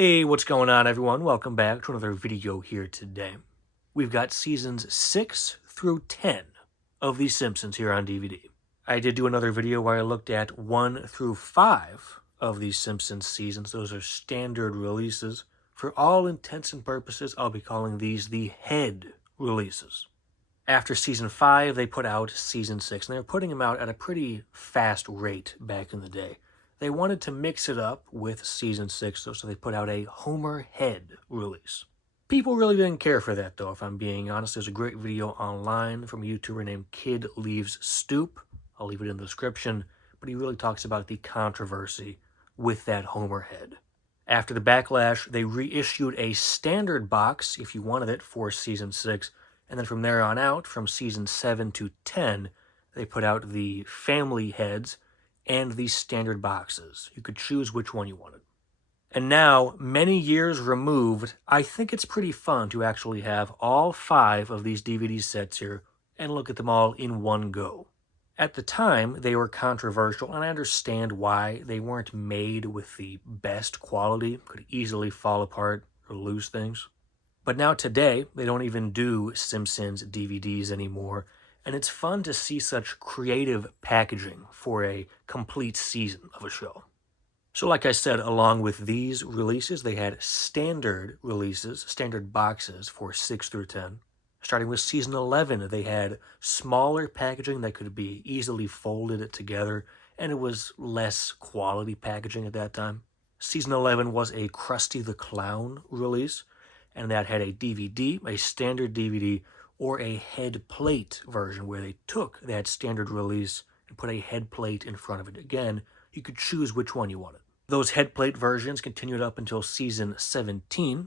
Hey, what's going on, everyone? Welcome back to another video here today. We've got seasons 6 through 10 of The Simpsons here on DVD. I did do another video where I looked at 1 through 5 of these Simpsons seasons. Those are standard releases. For all intents and purposes, I'll be calling these the Head releases. After season 5, they put out season 6, and they were putting them out at a pretty fast rate back in the day. They wanted to mix it up with season 6, though, so they put out a Homer Head release. People really didn't care for that, though, if I'm being honest. There's a great video online from a YouTuber named Kid Leaves Stoop. I'll leave it in the description, but he really talks about the controversy with that Homer Head. After the backlash, they reissued a standard box, if you wanted it, for season 6, and then from there on out, from season 7 to 10, they put out the family heads and these standard boxes. You could choose which one you wanted. And now, many years removed, I think it's pretty fun to actually have all 5 of these DVD sets here and look at them all in one go. At the time, they were controversial, and I understand why. They weren't made with the best quality, could easily fall apart or lose things. But now today, they don't even do Simpsons DVDs anymore, and it's fun to see such creative packaging for a complete season of a show. So like I said, along with these releases, they had standard releases, standard boxes for 6 through 10. Starting with season 11, they had smaller packaging that could be easily folded together, and it was less quality packaging at that time. Season 11 was a Krusty the Clown release, and that had a DVD, a standard DVD, or a head plate version where they took that standard release and put a head plate in front of it. Again, you could choose which one you wanted. Those head plate versions continued up until season 17.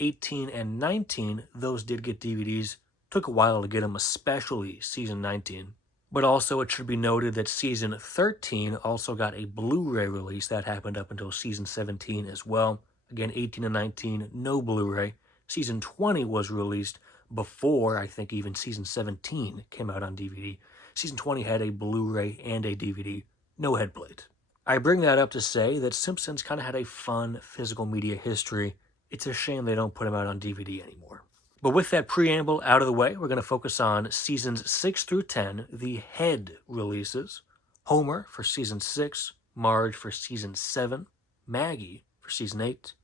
18 and 19, those did get DVDs. Took a while to get them, especially season 19. But also, it should be noted that season 13 also got a Blu-ray release. That happened up until season 17 as well. Again, 18 and 19, no Blu-ray. Season 20 was released before, I think, even season 17 came out on DVD. Season 20 had a Blu-ray and a DVD, no head plate. I bring that up to say that Simpsons kind of had a fun physical media history. It's a shame they don't put them out on DVD anymore. But with that preamble out of the way, we're going to focus on seasons 6 through 10, the Head releases. Homer for season 6, Marge for season 7, Maggie for season 8,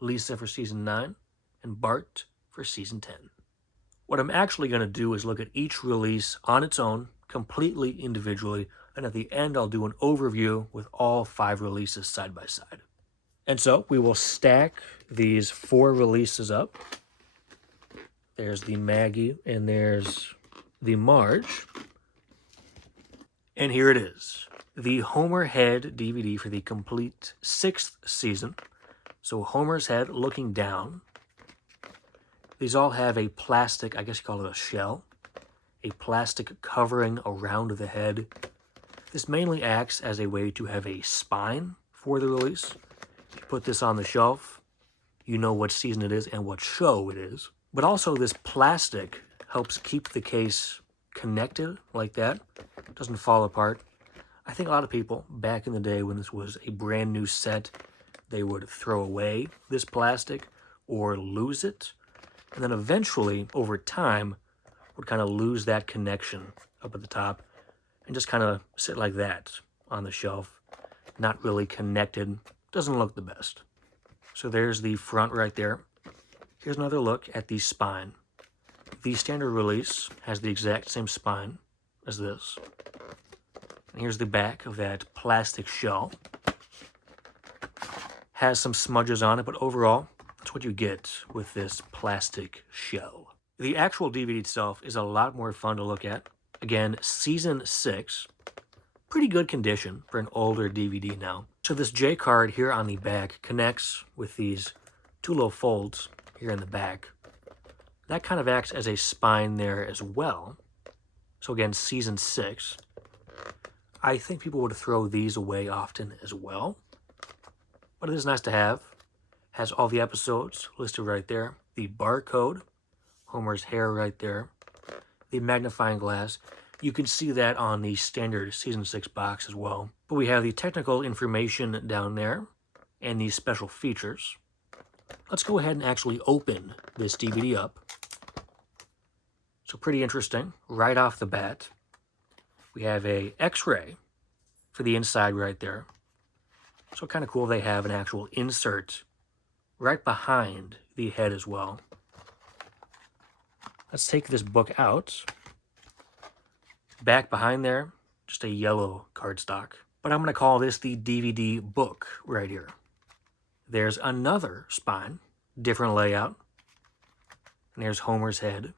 Lisa for season 9, and Bart for season 10. What I'm actually going to do is look at each release on its own, completely individually, and at the end I'll do an overview with all 5 releases side by side. And so we will stack these 4 releases up. There's the Maggie and there's the Marge. And here it is, the Homer Head DVD for the complete 6th season. So Homer's head looking down. These all have a plastic, I guess you call it a shell, a plastic covering around the head. This mainly acts as a way to have a spine for the release. You put this on the shelf, you know what season it is and what show it is. But also this plastic helps keep the case connected like that. It doesn't fall apart. I think a lot of people back in the day when this was a brand new set, they would throw away this plastic or lose it. And then eventually, over time, would kind of lose that connection up at the top and just kind of sit like that on the shelf. Not really connected. Doesn't look the best. So there's the front right there. Here's another look at the spine. The standard release has the exact same spine as this. And here's the back of that plastic shell. Has some smudges on it, but overall, that's what you get with this plastic shell. The actual DVD itself is a lot more fun to look at. Again, season 6, pretty good condition for an older DVD now. So this J card here on the back connects with these 2 little folds here in the back. That kind of acts as a spine there as well. So again, season 6. I think people would throw these away often as well. But it is nice to have. Has all the episodes listed right there. The barcode, Homer's hair right there. The magnifying glass. You can see that on the standard season 6 box as well. But we have the technical information down there and these special features. let's go ahead and actually open this DVD up. So pretty interesting. Right off the bat, we have a X-ray for the inside right there. So kind of cool they have an actual insert right behind the head as well. Let's take this book out. Back behind there, just a yellow cardstock. But I'm going to call this the DVD book right here. There's another spine, different layout. And here's Homer's head.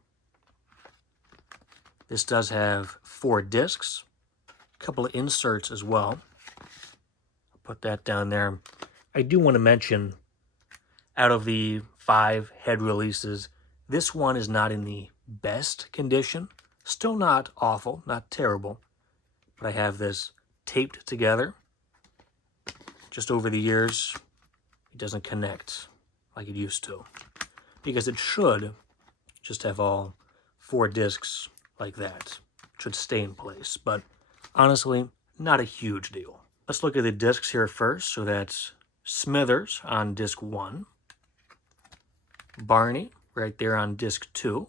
This does have 4 discs, a couple of inserts as well. I'll put that down there. I do want to mention, out of the 5 head releases, this one is not in the best condition. Still not awful, not terrible. But I have this taped together. Just over the years, it doesn't connect like it used to. Because it should just have all 4 discs like that. It should stay in place. But honestly, not a huge deal. Let's look at the discs here first. So that's Smithers on disc 1. Barney right there on disc 2.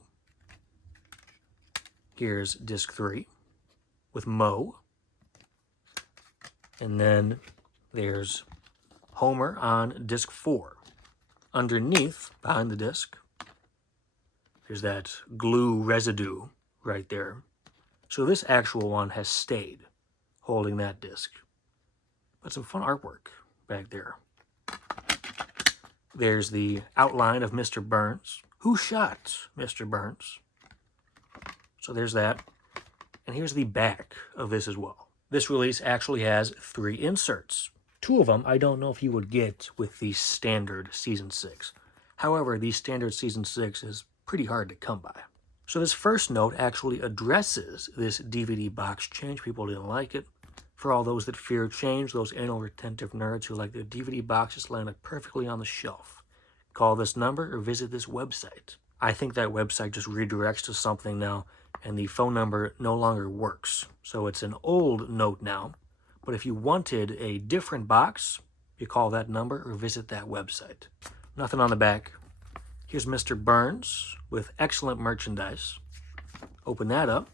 Here's disc 3 with Moe. And then there's Homer on disc 4. Underneath, behind the disc, there's that glue residue right there. So this actual one has stayed holding that disc. But some fun artwork back there. There's the outline of Mr. Burns. Who shot Mr. Burns? So there's that. And here's the back of this as well. This release actually has 3 inserts. 2 of them I don't know if you would get with the standard Season 6. However, the standard Season 6 is pretty hard to come by. So this first note actually addresses this DVD box change. People didn't like it. For all those that fear change, those anal retentive nerds who like their DVD boxes landed perfectly on the shelf, call this number or visit this website. I think that website just redirects to something now, and the phone number no longer works. So it's an old note now. But if you wanted a different box, you call that number or visit that website. Nothing on the back. Here's Mr. Burns with excellent merchandise. Open that up.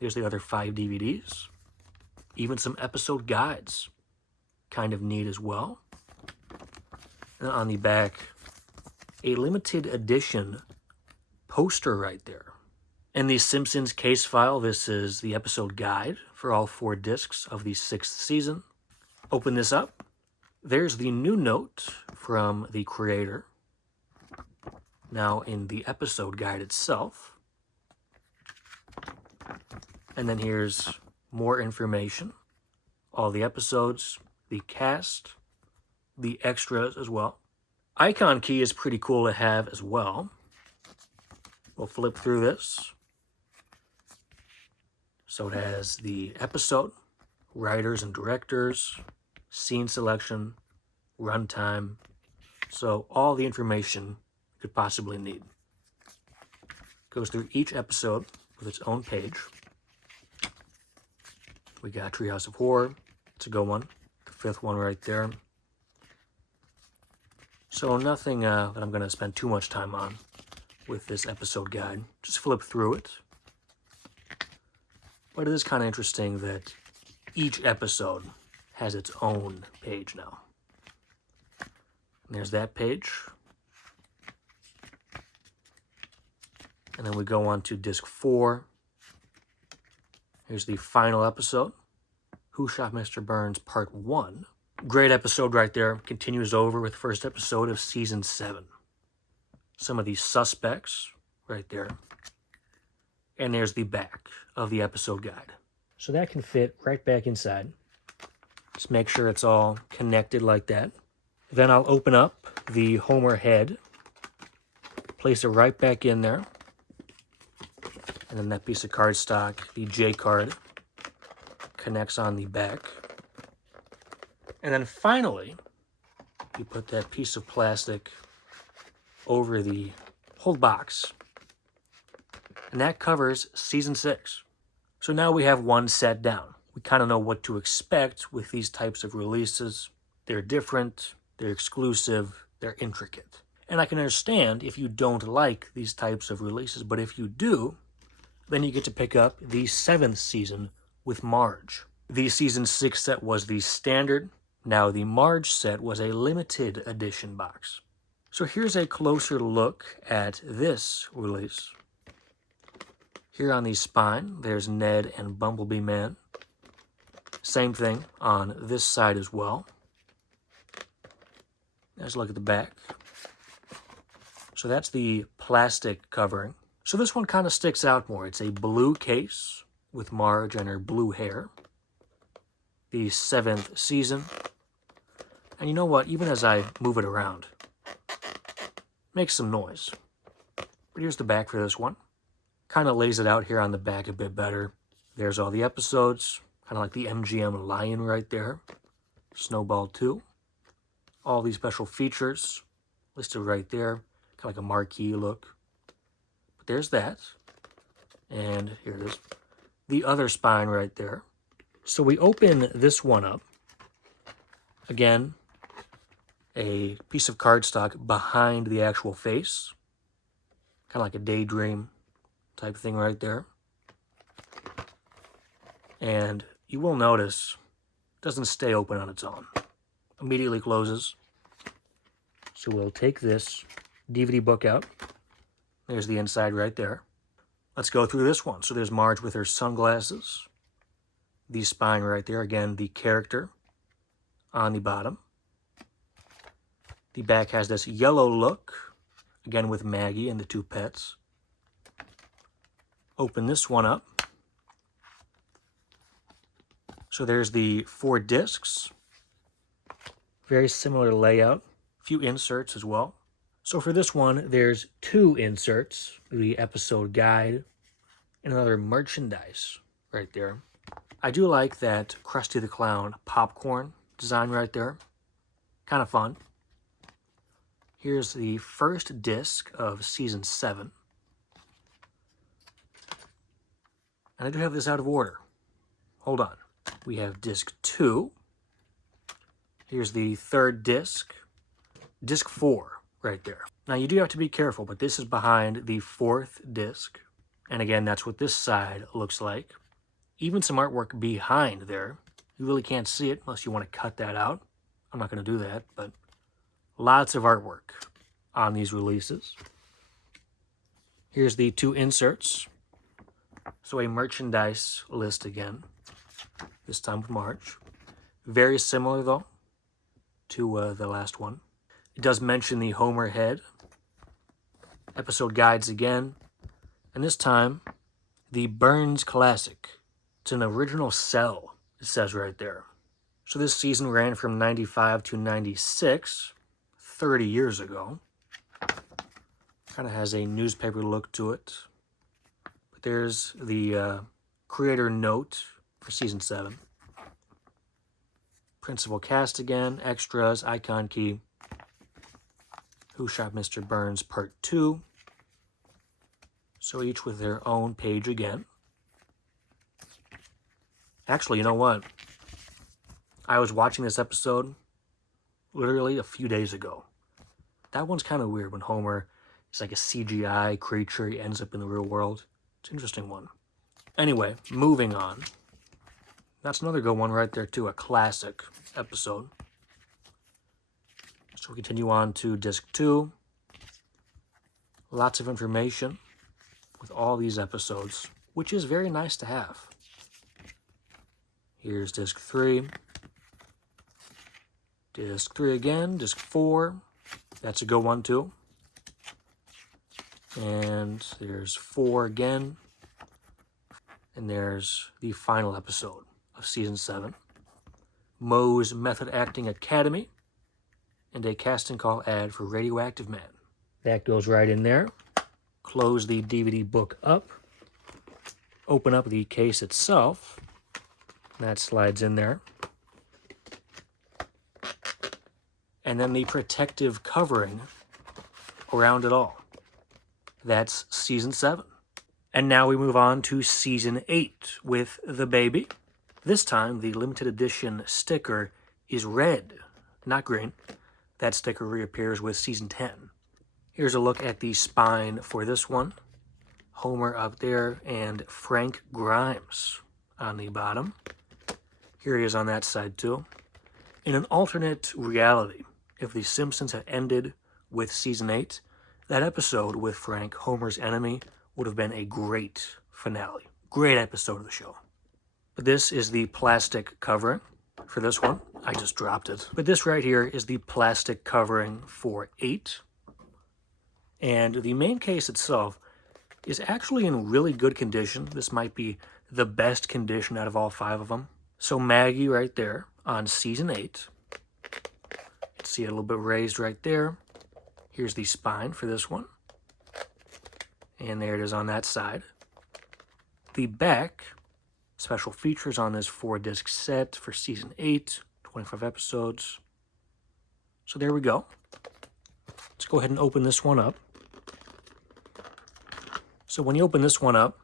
There's the other 5 DVDs. Even some episode guides. Kind of neat as well. And on the back, a limited edition poster right there. In the Simpsons case file, this is the episode guide for all 4 discs of the 6th season. Open this up. There's the new note from the creator. Now in the episode guide itself. And then here's more information. All the episodes, the cast, the extras as well. Icon key is pretty cool to have as well. We'll flip through this. So it has the episode, writers and directors, scene selection, runtime. So all the information you could possibly need. Goes through each episode with its own page. We got Treehouse of Horror. It's a good one. The 5th one right there. So nothing that I'm going to spend too much time on with this episode guide. Just flip through it. But it is kind of interesting that each episode has its own page now. And there's that page. And then we go on to disc 4. Here's the final episode. Who Shot Mr. Burns Part 1. Great episode right there. Continues over with the first episode of Season 7. Some of the suspects right there. And there's the back of the episode guide. So that can fit right back inside. Just make sure it's all connected like that. Then I'll open up the Homer head. Place it right back in there. And then that piece of cardstock, the J card, connects on the back. And then finally, you put that piece of plastic over the whole box. And that covers Season 6. So now we have one set down. We kind of know what to expect with these types of releases. They're different, they're exclusive, they're intricate. And I can understand if you don't like these types of releases, but if you do, then you get to pick up the 7th season with Marge. The season 6 set was the standard. Now the Marge set was a limited edition box. So here's a closer look at this release. Here on the spine, there's Ned and Bumblebee Man. Same thing on this side as well. Let's look at the back. So that's the plastic covering. So this one kind of sticks out more. It's a blue case with Marge and her blue hair. The 7th season. And you know what? Even as I move it around, it makes some noise. But here's the back for this one. Kind of lays it out here on the back a bit better. There's all the episodes. Kind of like the MGM lion right there. Snowball 2. All these special features listed right there. Kind of like a marquee look. But there's that. And here it is. The other spine right there. So we open this one up. Again, a piece of cardstock behind the actual face. Kind of like a daydream type thing right there. And you will notice it doesn't stay open on its own. Immediately closes. So we'll take this DVD book out. There's the inside right there. Let's go through this one. So there's Marge with her sunglasses. The spine right there. Again, the character on the bottom. The back has this yellow look. Again with Maggie and the 2 pets. Open this one up. So there's the 4 discs. Very similar layout. A few inserts as well. So for this one, there's 2 inserts. The episode guide and another merchandise right there. I do like that Krusty the Clown popcorn design right there. Kind of fun. Here's the first disc of season 7. And I do have this out of order. Hold on. We have disc 2. Here's the 3rd disc. Disc 4 right there. Now you do have to be careful, but this is behind the 4th disc. And again, that's what this side looks like. Even some artwork behind there. You really can't see it unless you want to cut that out. I'm not going to do that, but lots of artwork on these releases. Here's the 2 inserts. So a merchandise list again. This time with Marge. Very similar, though, to the last one. It does mention the Homer head. Episode guides again. And this time, the Burns Classic. It's an original cell, it says right there. So this season ran from 95 to 96, 30 years ago. Kind of has a newspaper look to it. But there's the creator note for season 7. Principal cast again, extras, icon key. Who Shot Mr. Burns Part 2. So each with their own page again. Actually, you know what? I was watching this episode literally a few days ago. That one's kind of weird when Homer is like a CGI creature. He ends up in the real world. It's an interesting one. Anyway, moving on. That's another good one right there too. A classic episode. So we continue on to disc 2. Lots of information with all these episodes, which is very nice to have. Here's disc 3. Disc 3 again. Disc 4. That's a good one too. And there's 4 again. And there's the final episode of season 7. Moe's Method Acting Academy. And a casting call ad for Radioactive Man. That goes right in there. Close the DVD book up. Open up the case itself. That slides in there. And then the protective covering around it all. That's season 7. And now we move on to season 8 with The Baby. This time, the limited edition sticker is red, not green. That sticker reappears with season 10. Here's a look at the spine for this one. Homer up there and Frank Grimes on the bottom. Here he is on that side too. In an alternate reality, if The Simpsons had ended with Season 8, that episode with Frank, Homer's enemy, would have been a great finale. Great episode of the show. But this is the plastic covering for this one. I just dropped it. But this right here is the plastic covering for 8. And the main case itself is actually in really good condition. This might be the best condition out of all 5 of them. So Maggie right there on Season 8. See it a little bit raised right there. Here's the spine for this one. And there it is on that side. The back, special features on this 4-disc set for Season 8, 25 episodes. So there we go. Let's go ahead and open this one up. So when you open this one up,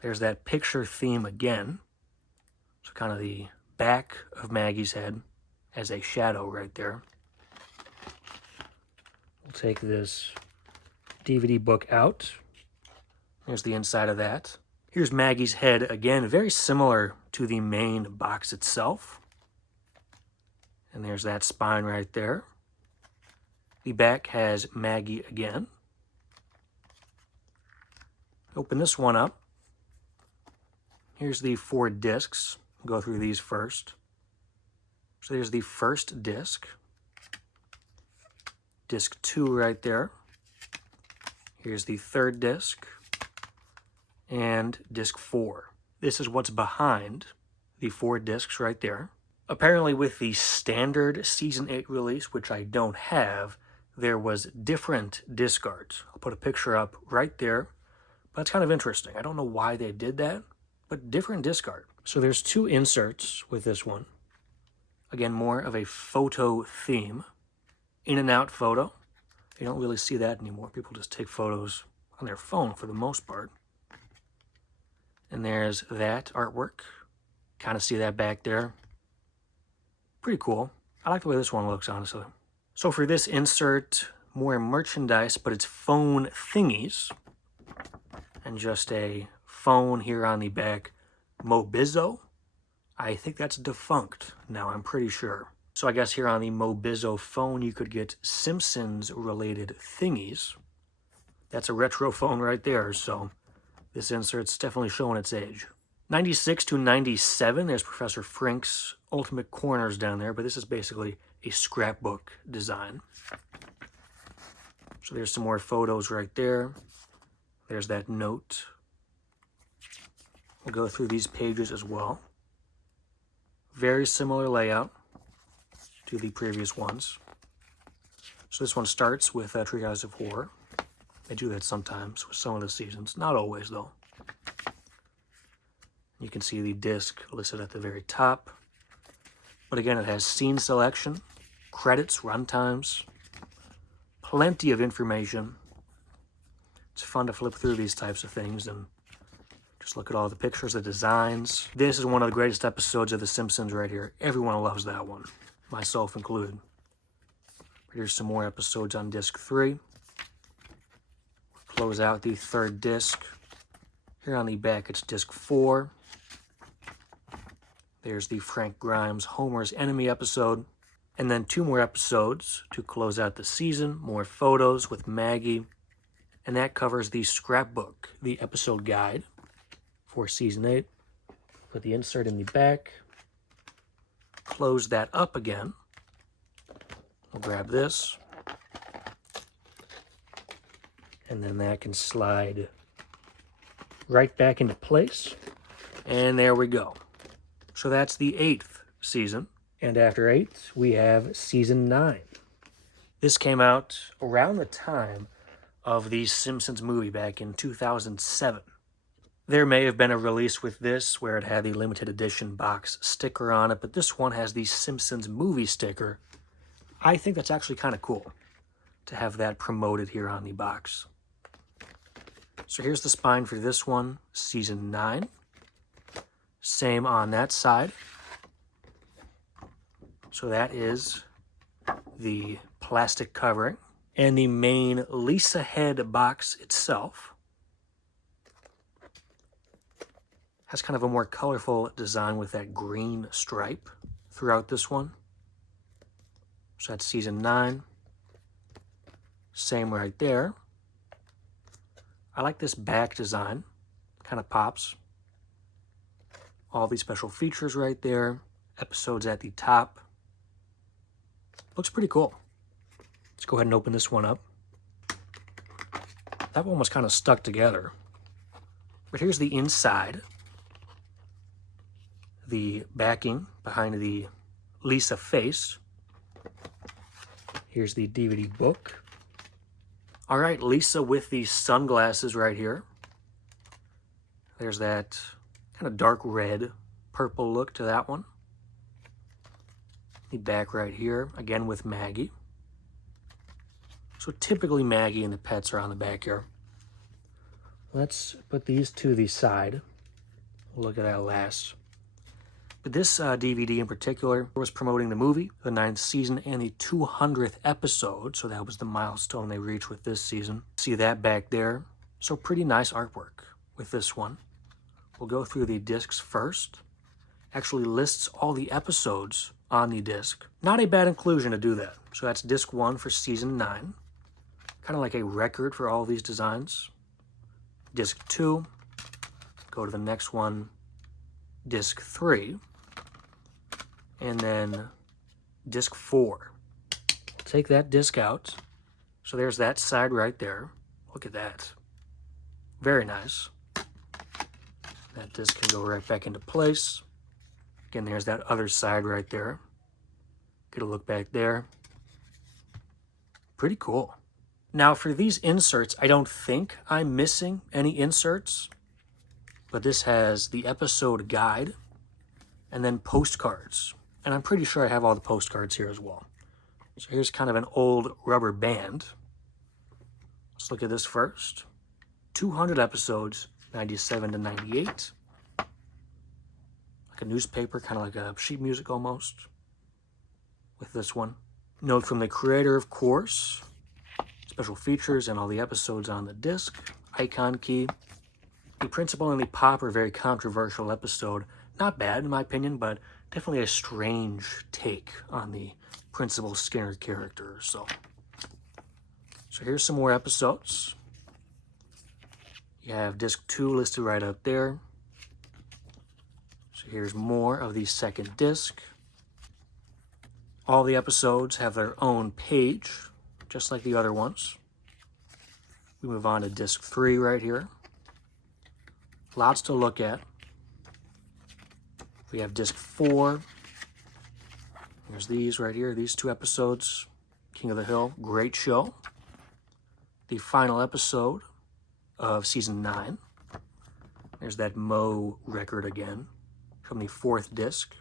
there's that picture theme again. So kind of the back of Maggie's head as a shadow right there. We'll take this DVD book out. Here's the inside of that. Here's Maggie's head again, very similar to the main box itself. And there's that spine right there. The back has Maggie again. Open this one up. Here's the 4 discs. We'll go through these first. So there's the first disc. Disc 2 right there. Here's the 3rd disc. And disc 4. This is what's behind the 4 discs right there. Apparently with the standard Season 8 release, which I don't have, there was different disc arts. I'll put a picture up right there. But that's kind of interesting. I don't know why they did that, but different disc art. So there's 2 inserts with this one. Again, more of a photo theme. In and out photo. You don't really see that anymore. People just take photos on their phone for the most part. And there's that artwork. Kind of see that back there. Pretty cool. I like the way this one looks, honestly. So for this insert, more merchandise, but it's phone thingies. And just a phone here on the back. Mobizo. I think that's defunct now, I'm pretty sure. So I guess here on the Mobizo phone, you could get Simpsons-related thingies. That's a retro phone right there, so this insert's definitely showing its age. 96 to 97, there's Professor Frink's Ultimate Corners down there, but this is basically a scrapbook design. So there's some more photos right there. There's that note. We'll go through these pages as well. Very similar layout to the previous ones. So this one starts with Treehouse of Horror. They do that sometimes with some of the seasons. Not always, though. You can see the disc listed at the very top. But again, it has scene selection, credits, runtimes, plenty of information. It's fun to flip through these types of things and just look at all the pictures, the designs. This is one of the greatest episodes of The Simpsons right here. Everyone loves that one, myself included. Here's some more episodes on disc 3. Close out the 3rd disc. Here on the back, it's disc 4. There's the Frank Grimes Homer's Enemy episode. And then 2 more episodes to close out the season. More photos with Maggie. And that covers the scrapbook, the episode guide for Season 8. Put the insert in the back. Close that up again. We'll grab this. And then that can slide right back into place. And there we go. So that's the 8th season. And after 8, we have Season 9. This came out around the time of the Simpsons movie back in 2007. There may have been a release with this where it had the limited edition box sticker on it, but this one has the Simpsons movie sticker. I think that's actually kind of cool to have that promoted here on the box. So here's the spine for this one, Season 9. Same on that side. So that is the plastic covering And the main Lisa Head box itself has kind of a more colorful design with that green stripe throughout this one. So that's season 9. Same right there. I like this back design. Kind of pops. All these special features right there. Episodes at the top. Looks pretty cool. Let's go ahead and open this one up. That one was kind of stuck together. But here's the inside. The backing behind the Lisa face. Here's the DVD book. All right, Lisa with the sunglasses right here. There's that kind of dark red, purple look to that one. The back right here, again with Maggie. So typically Maggie and the pets are on the back here. Let's put these to the side. We'll look at that last. But this DVD in particular was promoting the movie, the 9th season, and the 200th episode. So that was the milestone they reached with this season. See that back there? So pretty nice artwork with this one. We'll go through the discs first. Actually lists all the episodes on the disc. Not a bad inclusion to do that. So that's disc 1 for season 9. Kind of like a record for all these designs. Disc 2. Go to the next one. Disc 3. And then disc 4. Take that disc out. So there's that side right there. Look at that. Very nice. That disc can go right back into place. Again, there's that other side right there. Get a look back there. Pretty cool. Now for these inserts, I don't think I'm missing any inserts, but this has the episode guide and then postcards. And I'm pretty sure I have all the postcards here as well. So here's kind of an old rubber band. Let's look at this first. 200 episodes, 97 to 98. Like a newspaper, kind of like a sheet music almost with this one. Note from the creator, of course. Special features and all the episodes on the disc. Icon key. The Principal and the Pop are very controversial episode. Not bad in my opinion, but definitely a strange take on the Principal Skinner character. So here's some more episodes. You have disc 2 listed right up there. So here's more of the second disc. All the episodes have their own page, just like the other ones. We move on to disc 3 right here. Lots to look at. We have disc 4. There's these right here, these 2 episodes. King of the Hill, great show. The final episode of season 9. There's that Mo record again from the 4th disc.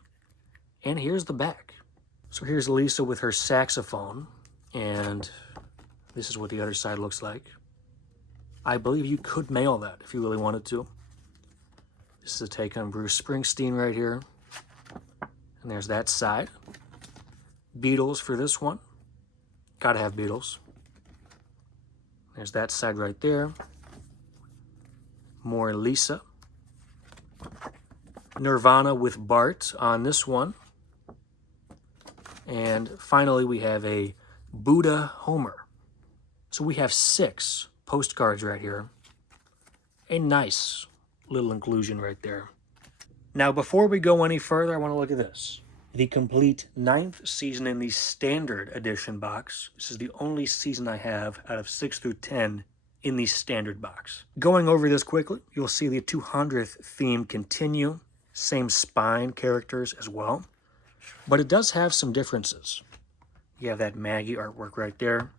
And here's the back. So here's Lisa with her saxophone, and this is what the other side looks like. I believe you could mail that if you really wanted to. This is a take on Bruce Springsteen right here. And there's that side. Beatles for this one. Gotta have Beatles. There's that side right there. More Lisa. Nirvana with Bart on this one. And finally, we have a Buddha Homer. So we have 6 postcards right here. A nice little inclusion right there. Now, before we go any further, I want to look at this. The complete 9th season in the standard edition box. This is the only season I have out of 6 through 10 in the standard box. Going over this quickly, you'll see the 200th theme continue. Same spine characters as well. But it does have some differences. You have that Maggie artwork right there.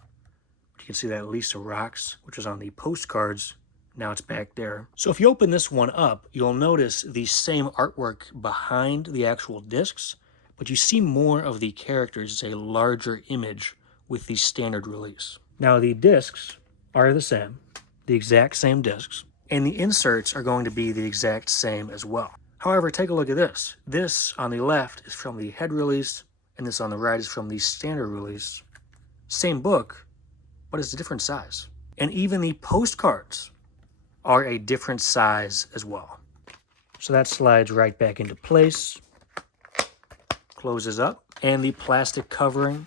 You can see that Lisa rocks, which is on the postcards. Now it's back there. So if you open this one up, you'll notice the same artwork behind the actual discs, but you see more of the characters as a larger image with the standard release. Now the discs are the same, the exact same discs, and the inserts are going to be the exact same as well. However, take a look at this. This on the left is from the head release, and this on the right is from the standard release. Same book, but it's a different size. And even the postcards are a different size as well. So that slides right back into place, closes up, and the plastic covering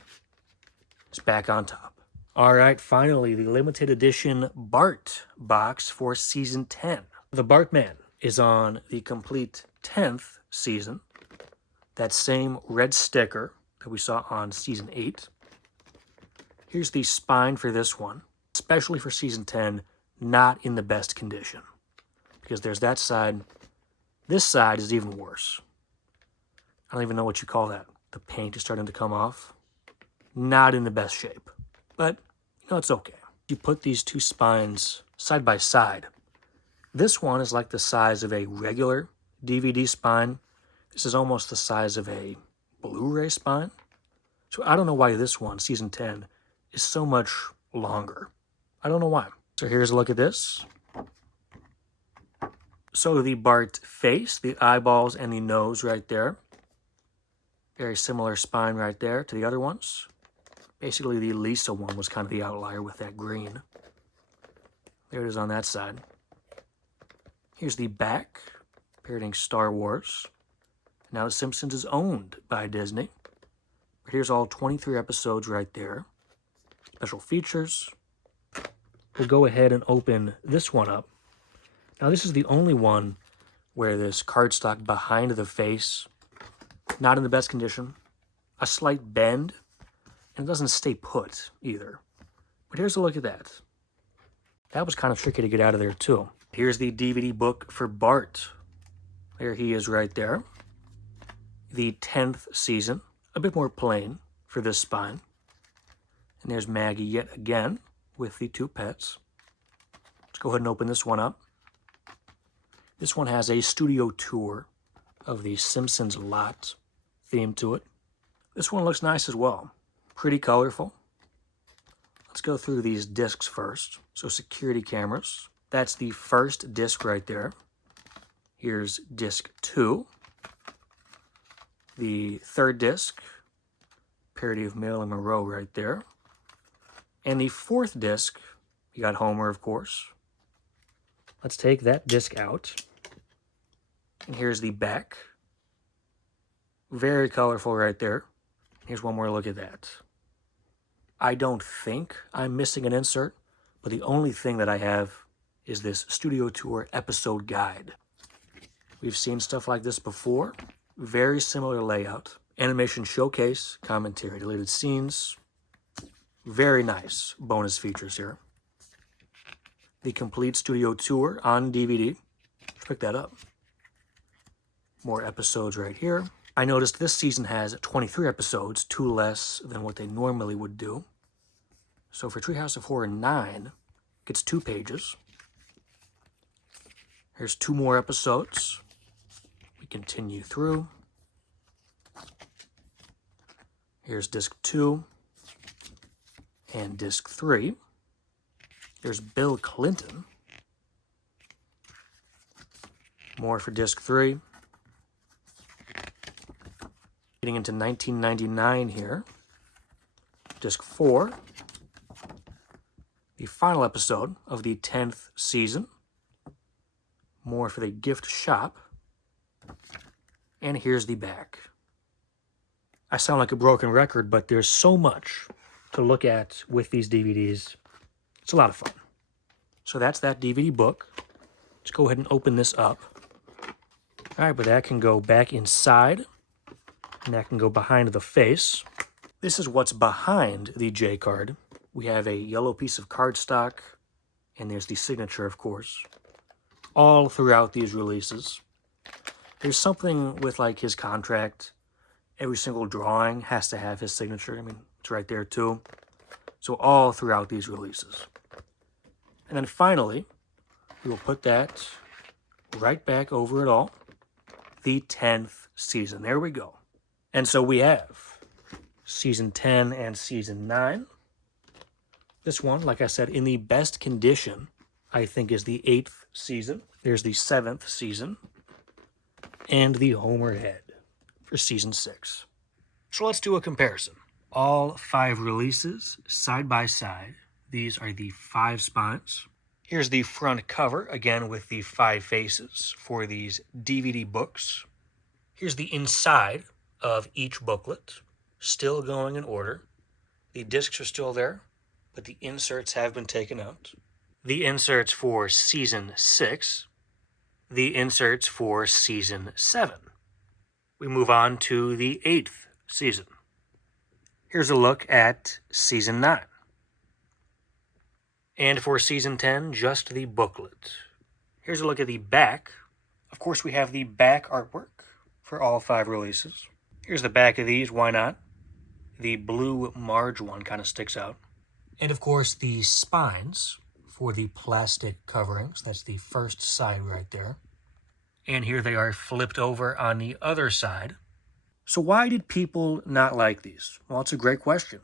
is back on top. All right, finally, the limited edition Bart box for season 10. The Bartman is on the complete 10th season. That same red sticker that we saw on season 8. Here's the spine for this one, especially for season 10, not in the best condition. Because there's that side. This side is even worse. I don't even know what you call that. The paint is starting to come off. Not in the best shape. But, you know, it's okay. You put these two spines side by side. This one is like the size of a regular DVD spine. This is almost the size of a Blu-ray spine. So I don't know why this one, season 10, is so much longer. I don't know why. So here's a look at this. So the Bart face, the eyeballs, and the nose right there. Very similar spine right there to the other ones. Basically, the Lisa one was kind of the outlier with that green. There it is on that side. Here's the back, parodying Star Wars. Now The Simpsons is owned by Disney. But here's all 23 episodes right there. Special features. We'll go ahead and open this one up. Now this is the only one where this cardstock behind the face, not in the best condition, a slight bend, and it doesn't stay put either. But here's a look at that. That was kind of tricky to get out of there too. Here's the DVD book for Bart. There he is right there. The 10th season, a bit more plain for this spine. And there's Maggie yet again with the two pets. Let's go ahead and open this one up. This one has a studio tour of the Simpsons lot theme to it. This one looks nice as well. Pretty colorful. Let's go through these discs first. So security cameras. That's the first disc right there. Here's disc 2. The third disc, parody of Marilyn Monroe right there. And the fourth disc, you got Homer, of course. Let's take that disc out. And here's the back. Very colorful right there. Here's one more look at that. I don't think I'm missing an insert, but the only thing that I have is this studio tour episode guide. We've seen stuff like this before. Very similar layout. Animation showcase, commentary, deleted scenes. Very nice bonus features here. The complete studio tour on DVD. Let's pick that up. More episodes right here. I noticed this season has 23 episodes, 2 less than what they normally would do. So for Treehouse of Horror 9, it gets 2 pages. Here's 2 more episodes. We continue through. Here's disc 2 and disc 3. There's Bill Clinton. More for disc 3. Getting into 1999 here. Disc 4. The final episode of the 10th season. More for the gift shop. And here's the back. I sound like a broken record, but there's so much to look at with these DVDs. It's a lot of fun. So that's that DVD book. Let's go ahead and open this up. All right, but that can go back inside. And that can go behind the face. This is what's behind the J card. We have a yellow piece of cardstock, and there's the signature, of course, all throughout these releases. There's something with, like, his contract. Every single drawing has to have his signature. I mean, it's right there, too. So all throughout these releases. And then finally, we will put that right back over it all. The 10th season. There we go. And so we have season 10 and season 9. This one, like I said, in the best condition, I think is the 8th season. There's the 7th season. And the Homer Head for season 6. So let's do a comparison. All 5 releases, side by side. These are the 5 spines. Here's the front cover, again with the 5 faces for these DVD books. Here's the inside of each booklet, still going in order. The discs are still there, but the inserts have been taken out. The inserts for Season 6. The inserts for Season 7. We move on to the 8th season. Here's a look at Season 9. And for Season 10, just the booklet. Here's a look at the back. Of course, we have the back artwork for all 5 releases. Here's the back of these, why not? The blue Marge one kind of sticks out. And of course, the spines for the plastic coverings. That's the first side right there. And here they are flipped over on the other side. So why did people not like these? Well, it's a great question.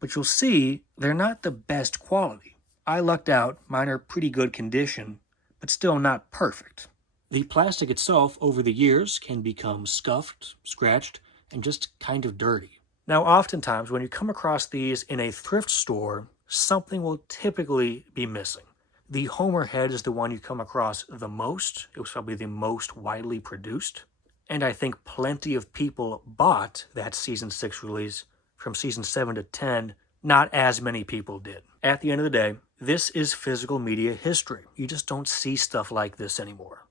But you'll see they're not the best quality. I lucked out. Mine are pretty good condition, but still not perfect. The plastic itself over the years can become scuffed, scratched, and just kind of dirty. Now, oftentimes when you come across these in a thrift store, something will typically be missing. The Homer head is the one you come across the most. It was probably the most widely produced. And I think plenty of people bought that Season 6 release from Season 7 to 10. Not as many people did. At the end of the day, this is physical media history. You just don't see stuff like this anymore.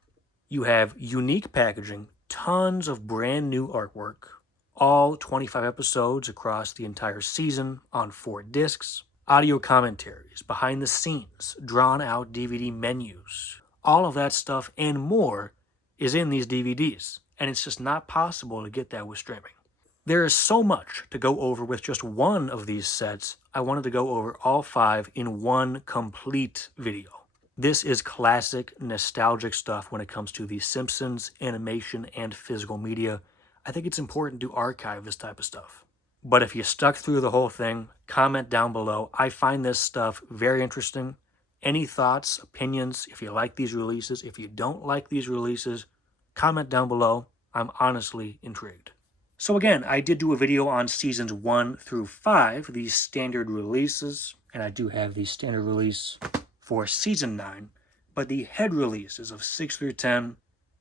You have unique packaging, tons of brand new artwork, all 25 episodes across the entire season on 4 discs, audio commentaries, behind the scenes, drawn out DVD menus. All of that stuff and more is in these DVDs, and it's just not possible to get that with streaming. There is so much to go over with just one of these sets. I wanted to go over all 5 in one complete video. This is classic, nostalgic stuff when it comes to The Simpsons, animation, and physical media. I think it's important to archive this type of stuff. But if you stuck through the whole thing, comment down below. I find this stuff very interesting. Any thoughts, opinions, if you like these releases, if you don't like these releases, comment down below. I'm honestly intrigued. So again, I did do a video on Seasons 1 through 5, these standard releases, and I do have the standard release for Season 9, but the head releases of 6 through 10,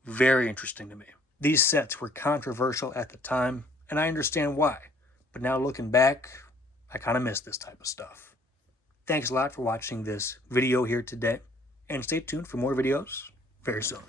very interesting to me. These sets were controversial at the time, and I understand why, but now looking back, I kind of miss this type of stuff. Thanks a lot for watching this video here today, and stay tuned for more videos very soon.